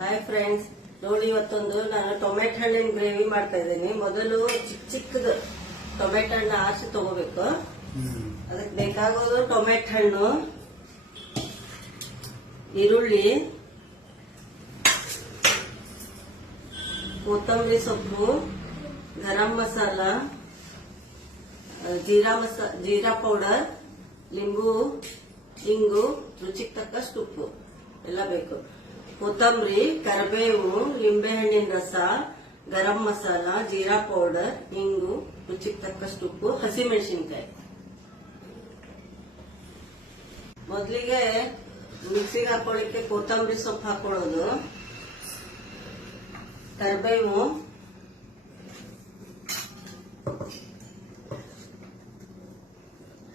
Hi friends, ನೋಡಿ ಇವತ್ತೊಂದು ನಾನು ಟೊಮೆಟೊ ಹಣ್ಣಿನ ಗ್ರೇವಿ ಮಾಡ್ತಾ ಇದ್ದೀನಿ. ಮೊದಲು ಚಿಕ್ಕದು ಟೊಮೆಟೊ ಹಣ್ಣು ಆರಿಸಿ ತಗೋಬೇಕು. ಅದಕ್ಕೆ ಬೇಕಾಗೋದು ಟೊಮೆಟೊ ಹಣ್ಣು, ಈರುಳ್ಳಿ, ಕೊತ್ತಂಬರಿ ಸೊಪ್ಪು, ಗರಂ ಮಸಾಲ, ಜೀರಾ ಪೌಡರ್, ಲಿಂಬು, ಇಂಗು, ರುಚಿಗೆ ತಕ್ಕಷ್ಟು ಉಪ್ಪು ಎಲ್ಲ ಬೇಕು. ಕೊತ್ತಂಬರಿ, ಕರಿಬೇವು, ಲಿಂಬೆಹಣ್ಣಿನ ರಸ, ಗರಂ ಮಸಾಲ, ಜೀರಾ ಪೌಡರ್, ಇಂಗು, ರುಚಿಗೆ ತಕ್ಕಷ್ಟು ಉಪ್ಪು, ಹಸಿಮೆಣಸಿನಕಾಯಿ. ಮೊದಲಿಗೆ ಮಿಕ್ಸಿಗೆ ಹಾಕೊಳ್ಳಿಕ್ಕೆ ಕೊತ್ತಂಬರಿ ಸೊಪ್ಪು ಹಾಕೊಳ್ಳೋದು, ಕರಿಬೇವು,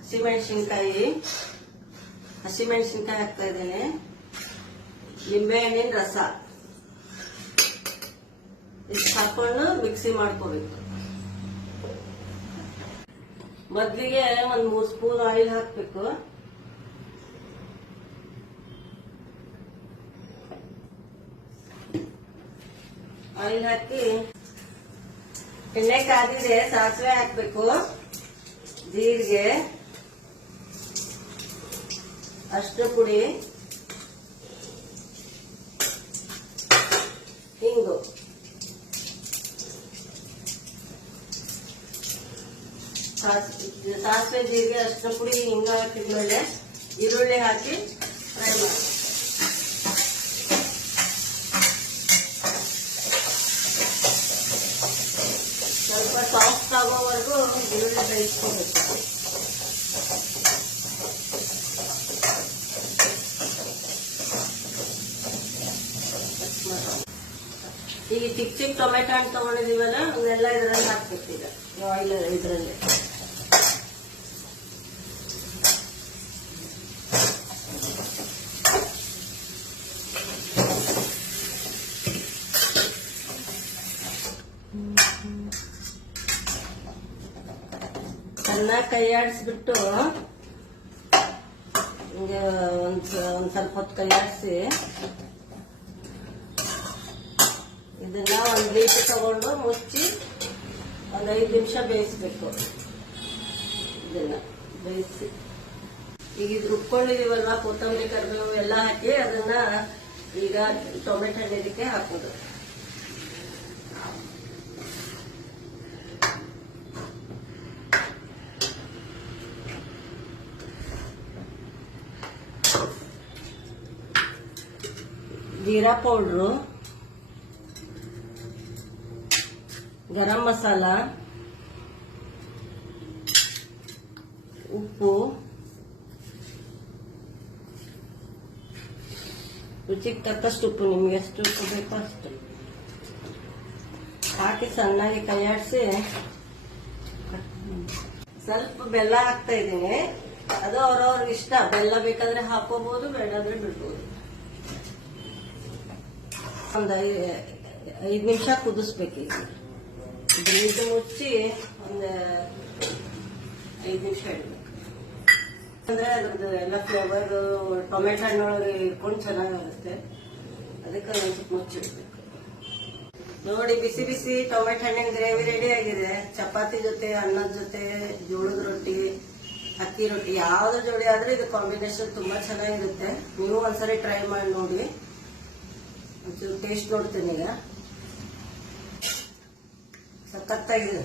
ಹಸಿಮೆಣಸಿನಕಾಯಿ ಹಾಕ್ತಾ ಇದ್ದೇನೆ, ಲಿಂಬೆಹಣ್ಣಿನ ರಸ ಇಷ್ಟು ಹಾಕೊಂಡು ಮಿಕ್ಸಿ ಮಾಡ್ಕೋಬೇಕು. ಮೊದಲಿಗೆ ಒಂದ್ 3 ಸ್ಪೂನ್ ಆಯಿಲ್ ಹಾಕ್ಬೇಕು. ಆಯಿಲ್ ಹಾಕಿ ಎಣ್ಣೆ ಕಾದಿದೆ, ಸಾಸಿವೆ ಹಾಕ್ಬೇಕು, ಜೀರಿಗೆ, ಅರಿಶಿನ ಪುಡಿ, ಹಿಂಗು, ಸಾಸಿವೆ, ಜೀರಿಗೆ, ಅರಿಶಿನ ಪುಡಿ, ಹಿಂಗ ಹಾಕಿದ್ಮೇಲೆ ಈರುಳ್ಳಿ ಹಾಕಿ ಫ್ರೈ ಮಾಡಿ. ಸ್ವಲ್ಪ ಸಾಫ್ಟ್ ಆಗೋವರೆಗೂ ಈರುಳ್ಳಿ ಬೇಯಿಸ್ಕೋಬೇಕು. ಈಗ ಚಿಕ್ಕ ಟೊಮೆಟೊ ಹಣ್ಣು ತಗೊಂಡಿದೀವಲ್ಲ, ಅವನ್ನೆಲ್ಲ ಇದರಲ್ಲಿ ಹಾಕ್ಬೇಕು. ಈಗ ಆಯಿಲ್ ಇದರಲ್ಲಿ ಚೆನ್ನಾಗಿ ಕೈಯಾಡಿಸ್ಬಿಟ್ಟು ಹಿಂಗೆ ಒಂದ್ ಸ್ವಲ್ಪ ಹೊತ್ತು ಕೈಯಾಡಿಸಿ ಇದನ್ನ ಒಂದ್ ಲೀಟರ್ ತಗೊಂಡು ಮುಚ್ಚಿ ಒಂದ್ 5 ನಿಮಿಷ ಬೇಯಿಸ್ಬೇಕು. ಇದನ್ನ ಬೇಯಿಸಿ ಈಗ ಇದು ರುಬ್ಕೊಂಡಿದೀವಲ್ವಾ, ಕೊತ್ತಂಬರಿ, ಕರಿಬೇವು ಎಲ್ಲ ಹಾಕಿ ಅದನ್ನ ಈಗ ಟೊಮೆಟೊ ಹಣ್ಣಿದಕ್ಕೆ ಹಾಕೋದು. ಜೀರಾ ಪೌಡ್ರು, ಗರಂ ಮಸಾಲ, ಉಪ್ಪು, ರುಚಿಗೆ ತಕ್ಕಷ್ಟು ಉಪ್ಪು, ನಿಮ್ಗೆ ಎಷ್ಟು ಉಪ್ಪು ಬೇಕೋ ಅಷ್ಟು ಹಾಕಿ ಸಣ್ಣಾಗಿ ಕೈಯಾಡಿಸಿ ಸ್ವಲ್ಪ ಬೆಲ್ಲ ಹಾಕ್ತಾ ಇದ್ದೀನಿ. ಅದು ಅವ್ರವ್ರಿಗೆ ಇಷ್ಟ, ಬೆಲ್ಲ ಬೇಕಾದ್ರೆ ಹಾಕೋಬಹುದು, ಬೇಡಾದ್ರೆ ಬಿಡ್ಬೋದು. ಒಂದು 5 ನಿಮಿಷ ಕುದಿಸ್ಬೇಕು. ಇದು ಮುಚ್ಚಿ ಒಂದು 5 ನಿಮಿಷ ಇಡಬೇಕು. ಅಂದ್ರೆ ಅದ್ರದ್ದು ಎಲ್ಲ ಫ್ಲೇವರ್ ಟೊಮೆಟೊ ಹಣ್ಣೊಳಗೆ ಇಟ್ಕೊಂಡು ಚೆನ್ನಾಗಿರುತ್ತೆ. ಅದಕ್ಕೆ ಒಂದು ಸ್ವಲ್ಪ ಮುಚ್ಚಿಡ್ಬೇಕು. ನೋಡಿ, ಬಿಸಿ ಬಿಸಿ ಟೊಮೆಟೊ ಹಣ್ಣಿನ ಗ್ರೇವಿ ರೆಡಿ ಆಗಿದೆ. ಚಪಾತಿ ಜೊತೆ, ಅನ್ನದ ಜೊತೆ, ಜೋಳದ ರೊಟ್ಟಿ, ಅಕ್ಕಿ ರೊಟ್ಟಿ, ಯಾವ್ದು ಜೋಡಿ ಆದ್ರೆ ಇದು ಕಾಂಬಿನೇಷನ್ ತುಂಬಾ ಚೆನ್ನಾಗಿರುತ್ತೆ. ನೀವು ಒಂದ್ಸರಿ ಟ್ರೈ ಮಾಡಿ ನೋಡಿ. ಒಂಚೂರು ಟೇಸ್ಟ್ ನೋಡ್ತೀನಿ. ಈಗ ಸಖತ್ತಾಗಿದೆ,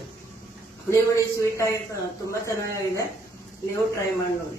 ಹುಳಿ ಹುಳಿ ಸ್ವೀಟ್ ಆಗಿ ತುಂಬಾ ಚೆನ್ನಾಗಿದೆ. ನೀವು ಟ್ರೈ ಮಾಡಿ ನೋಡಿ.